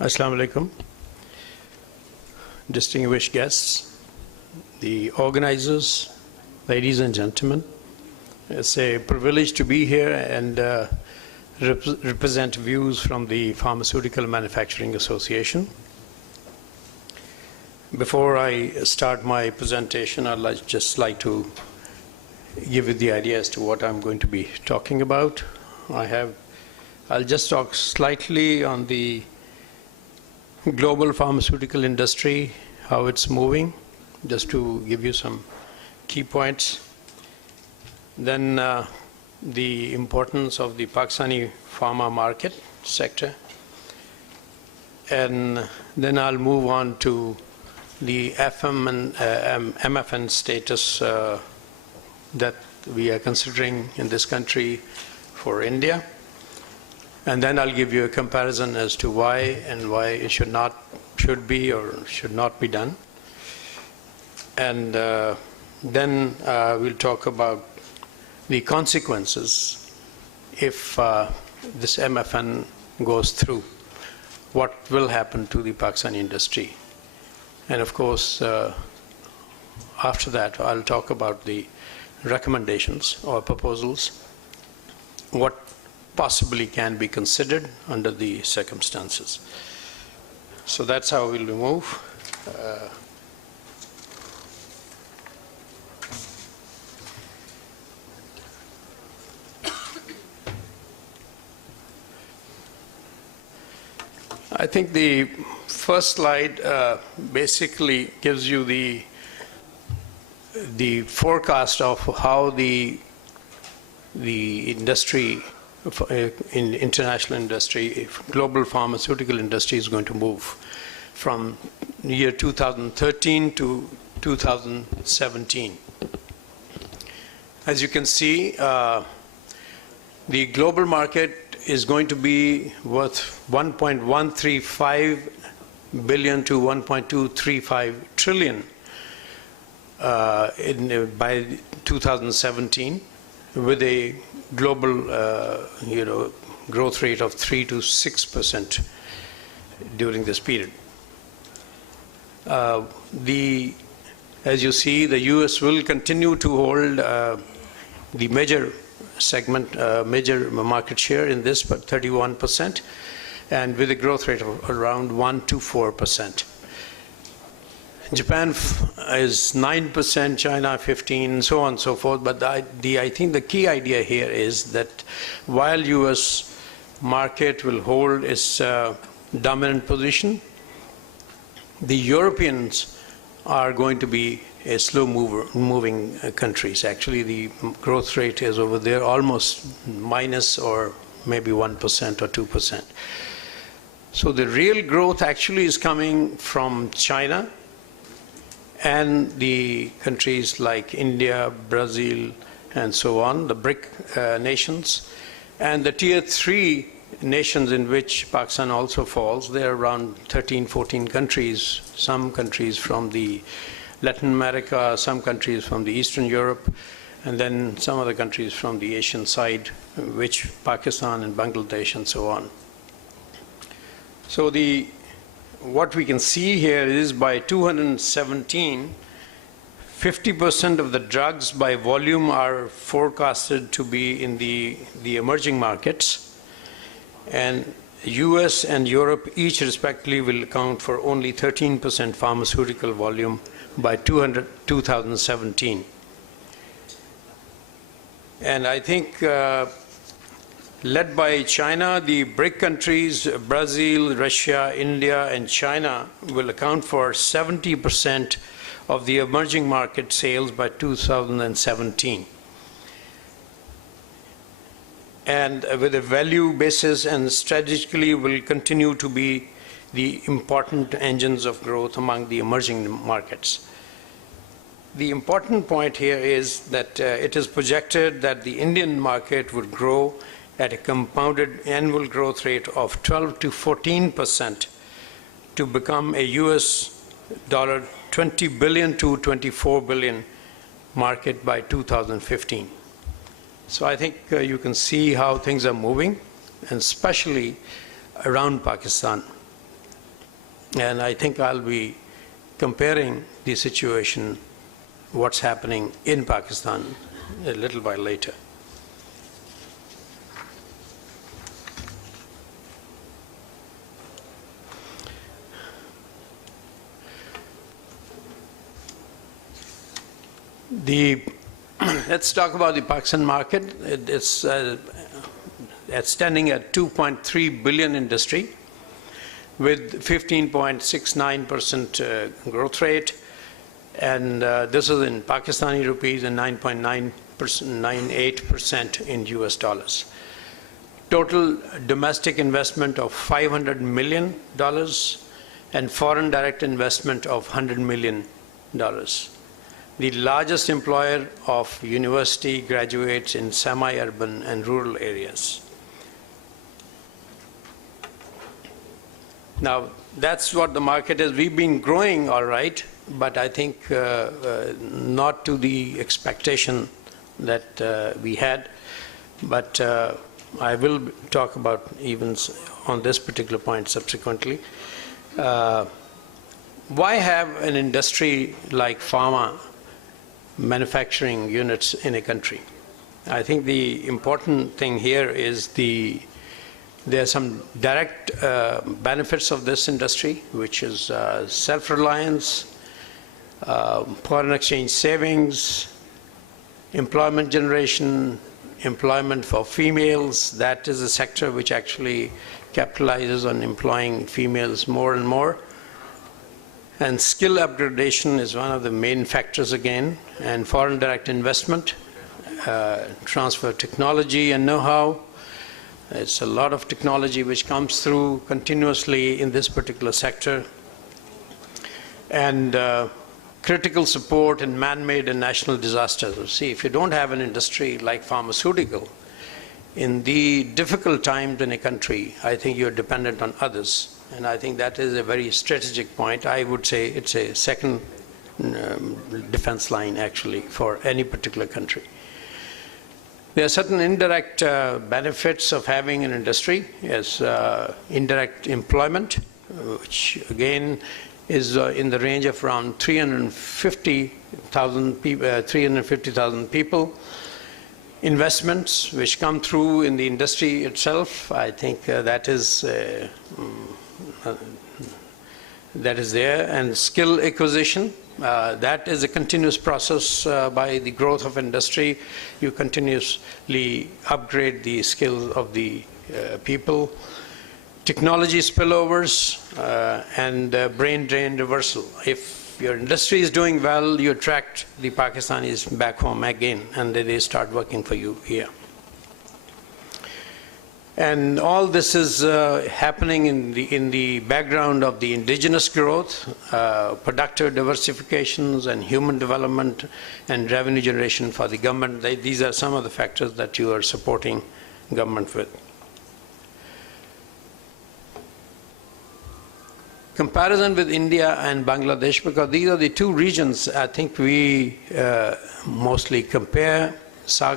Assalamu alaikum. Distinguished guests, the organizers, ladies and gentlemen, it's a privilege to be here and represent views from the Pharmaceutical Manufacturing Association. Before I start my presentation, I'd just like to give you the idea as to what I'm going to be talking about. I'll just talk slightly on the global pharmaceutical industry, how it's moving, just to give you some key points. Then the importance of the Pakistani pharma market sector. And then I'll move on to the FM and MFN status that we are considering in this country for India. And then I'll give you a comparison as to why it should be or should not be done. And then we'll talk about the consequences if this MFN goes through. What will happen to the Pakistani industry? And of course, after that, I'll talk about the recommendations or proposals, what possibly can be considered under the circumstances. So that's how we'll move. I think the first slide basically gives you the forecast of how the industry, in international industry, global pharmaceutical industry is going to move from year 2013 to 2017. As you can see, the global market is going to be worth 1.135 billion to 1.235 trillion by 2017, with a global growth rate of 3 to 6% during this period. As you see, the US will continue to hold the major segment, major market share in this, but 31%, and with a growth rate of around 1 to 4%. Japan is 9%, China 15%, so on and so forth. But I think the key idea here is that while US market will hold its dominant position, the Europeans are going to be a slow moving countries. Actually, the growth rate is over there almost minus or maybe 1% or 2%. So the real growth actually is coming from China and the countries like India, Brazil, and so on, the BRIC nations, and the tier 3 nations in which Pakistan also falls. There are around 13, 14 countries, some countries from the Latin America, some countries from the Eastern Europe, and then some other countries from the Asian side, which Pakistan and Bangladesh and so on. So what we can see here is by 2017, 50% of the drugs by volume are forecasted to be in the emerging markets, and US and Europe each respectively will account for only 13% pharmaceutical volume by 2017. And I think led by China, the BRIC countries, Brazil, Russia, India, and China will account for 70% of the emerging market sales by 2017. And with a value basis and strategically will continue to be the important engines of growth among the emerging markets. The important point here is that it is projected that the Indian market would grow at a compounded annual growth rate of 12 to 14% to become a US dollar 20 billion to 24 billion market by 2015. So I think you can see how things are moving, and especially around Pakistan. And I think I'll be comparing the situation, what's happening in Pakistan, a little while later. Let's talk about the Pakistan market. It's standing at 2.3 billion industry with 15.69% growth rate, and this is in Pakistani rupees and 9.98% in US dollars. Total domestic investment of $500 million and foreign direct investment of $100 million. The largest employer of university graduates in semi-urban and rural areas. Now, that's what the market is. We've been growing all right, but I think not to the expectation that we had. But I will talk about even on this particular point subsequently. Why have an industry like pharma manufacturing units in a country? I think the important thing here is there are some direct benefits of this industry, which is self-reliance, foreign exchange savings, employment generation, employment for females. That is a sector which actually capitalizes on employing females more and more. And skill upgradation is one of the main factors again, and foreign direct investment, transfer of technology and know-how. It's a lot of technology which comes through continuously in this particular sector. And critical support in man-made and national disasters. See, if you don't have an industry like pharmaceutical, in the difficult times in a country, I think you're dependent on others. And I think that is a very strategic point. I would say it's a second defense line, actually, for any particular country. There are certain indirect benefits of having an industry, as indirect employment, which again is in the range of around 350,000 people. Investments which come through in the industry itself, I think that is there. And skill acquisition, that is a continuous process by the growth of industry. You continuously upgrade the skills of the people. Technology spillovers and brain drain reversal. If your industry is doing well, you attract the Pakistanis back home again, and they start working for you here. And all this is happening in the background of the indigenous growth, productive diversifications, and human development and revenue generation for the government. These are some of the factors that you are supporting government with. Comparison with India and Bangladesh, because these are the two regions I think we mostly compare.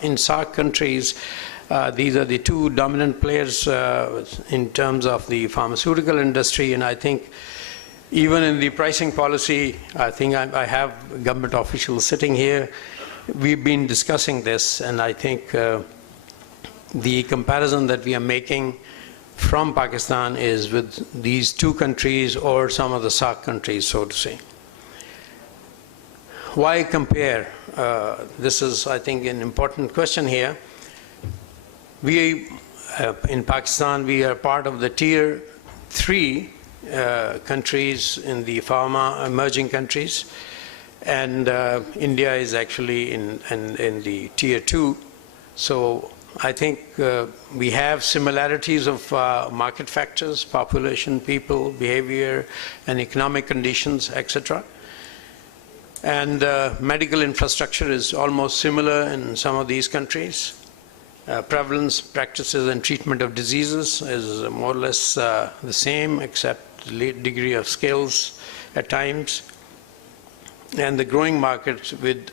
In SAARC countries, these are the two dominant players in terms of the pharmaceutical industry, and I think even in the pricing policy, I think I have government officials sitting here. We've been discussing this, and I think the comparison that we are making from Pakistan is with these two countries or some of the SAARC countries, so to say. Why compare? This is, I think, an important question here. We, in Pakistan, we are part of the Tier 3 countries in the pharma emerging countries, and India is actually in the Tier 2. So I think we have similarities of market factors, population, people, behavior, and economic conditions, etc. And medical infrastructure is almost similar in some of these countries. Prevalence, practices, and treatment of diseases is more or less the same, except the degree of skills at times. And the growing markets with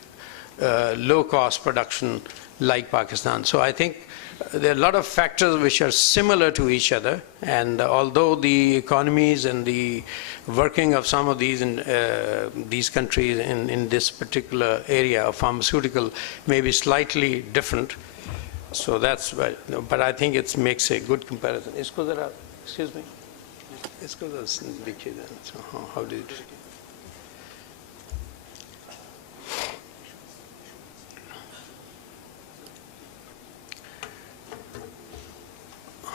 low-cost production like Pakistan. So I think there are a lot of factors which are similar to each other, and although the economies and the working of some of these countries in this particular area of pharmaceutical may be slightly different, so that's why, but I think it makes a good comparison. Excuse me? So how did it?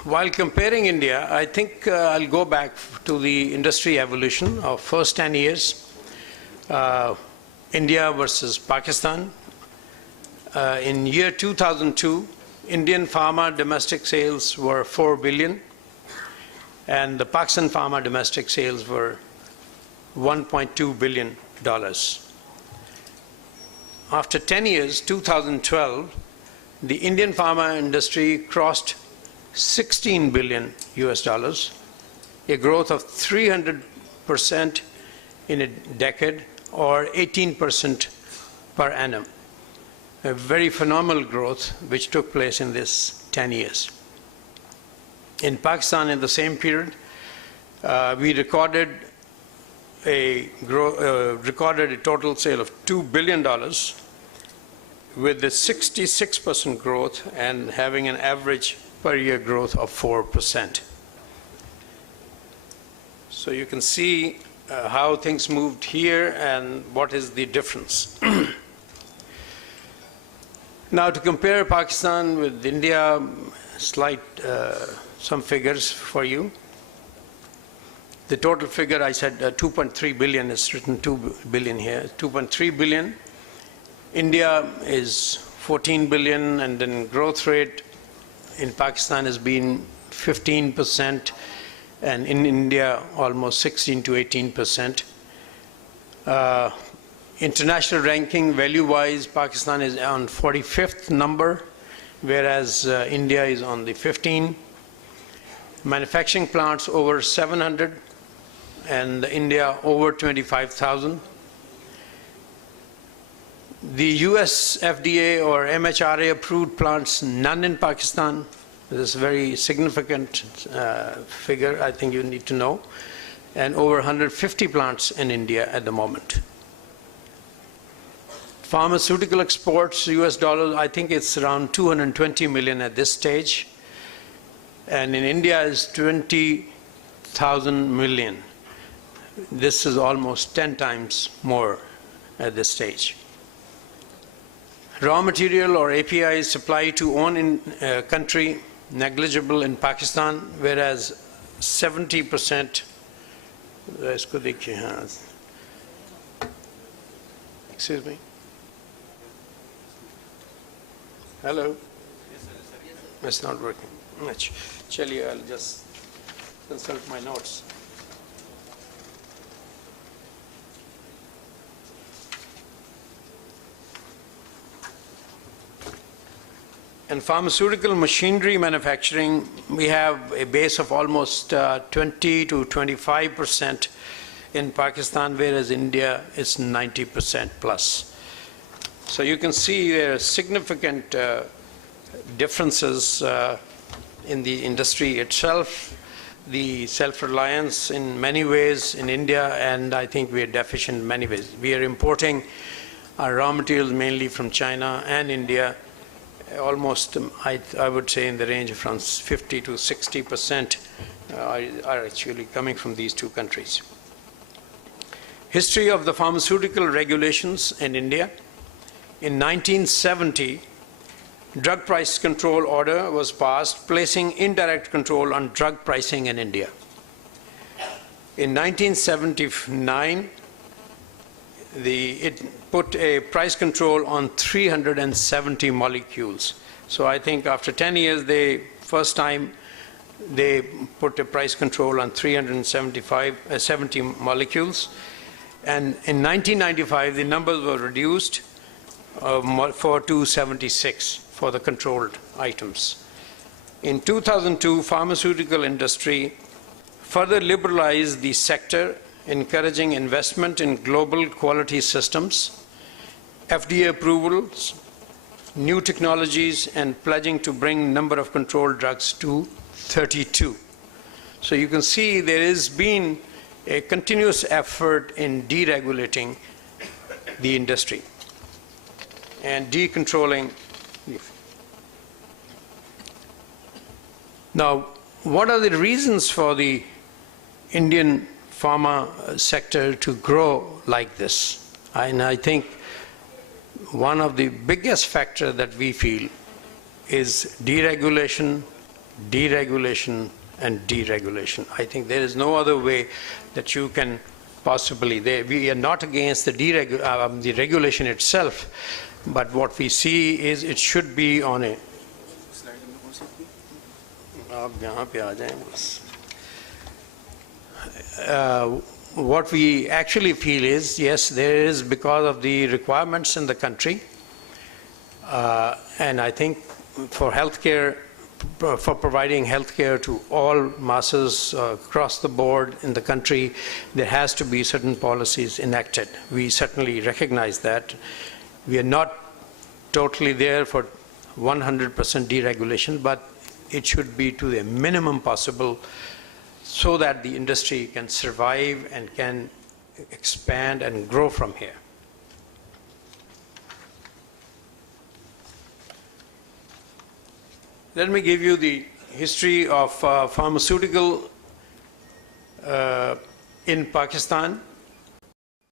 While comparing India, I think I'll go back to the industry evolution of first 10 years. India versus Pakistan. In year 2002, Indian pharma domestic sales were 4 billion, and the Pakistan pharma domestic sales were $1.2 billion. After 10 years, 2012, the Indian pharma industry crossed 16 billion US dollars, a growth of 300% in a decade, or 18% per annum. A very phenomenal growth which took place in this 10 years. In Pakistan, in the same period, we recorded a total sale of $2 billion with a 66% growth and having an average per year growth of 4%. So you can see how things moved here and what is the difference. Now, to compare Pakistan with India, some figures for you. The total figure, I said 2.3 billion, is written 2 billion here, 2.3 billion. India is 14 billion, and then growth rate in Pakistan has been 15%, and in India almost 16 to 18%. International ranking value-wise, Pakistan is on 45th number, whereas India is on the 15. Manufacturing plants over 700, and India over 25,000. The US FDA or MHRA approved plants, none in Pakistan. This is a very significant figure I think you need to know. And over 150 plants in India at the moment. Pharmaceutical exports, US dollars, I think it's around 220 million at this stage. And in India is 20,000 million. This is almost 10 times more at this stage. Raw material or API supply to own country, negligible in Pakistan, whereas 70%, excuse me. Hello? It's not working much. Chaliye, I'll just consult my notes. In pharmaceutical machinery manufacturing, we have a base of almost 20 to 25% in Pakistan, whereas India is 90% plus. So you can see there are significant differences in the industry itself, the self-reliance in many ways in India, and I think we are deficient in many ways. We are importing our raw materials mainly from China and India. Almost, I would say, in the range of around 50 to 60% are actually coming from these two countries. History of the pharmaceutical regulations in India. In 1970, Drug Price Control Order was passed, placing indirect control on drug pricing in India. In 1979, it put a price control on 370 molecules. So I think after 10 years, first time they put a price control on 370 molecules. And in 1995, the numbers were reduced for 276 for the controlled items. In 2002, pharmaceutical industry further liberalized the sector, encouraging investment in global quality systems, FDA approvals new technologies and pledging to bring number of controlled drugs to 32. So you can see there has been a continuous effort in deregulating the industry and decontrolling. Now, what are the reasons for the Indian pharma sector to grow like this? And I think one of the biggest factors that we feel is deregulation, deregulation, and deregulation. I think there is no other way that you can possibly, we are not against the regulation itself, but what we see is it should be on a what we actually feel is, yes, there is because of the requirements in the country, and I think for healthcare, for providing healthcare to all masses across the board in the country, there has to be certain policies enacted. We certainly recognize that. We are not totally there for 100% deregulation, but it should be to the minimum possible so that the industry can survive and can expand and grow from here. Let me give you the history of pharmaceutical in Pakistan.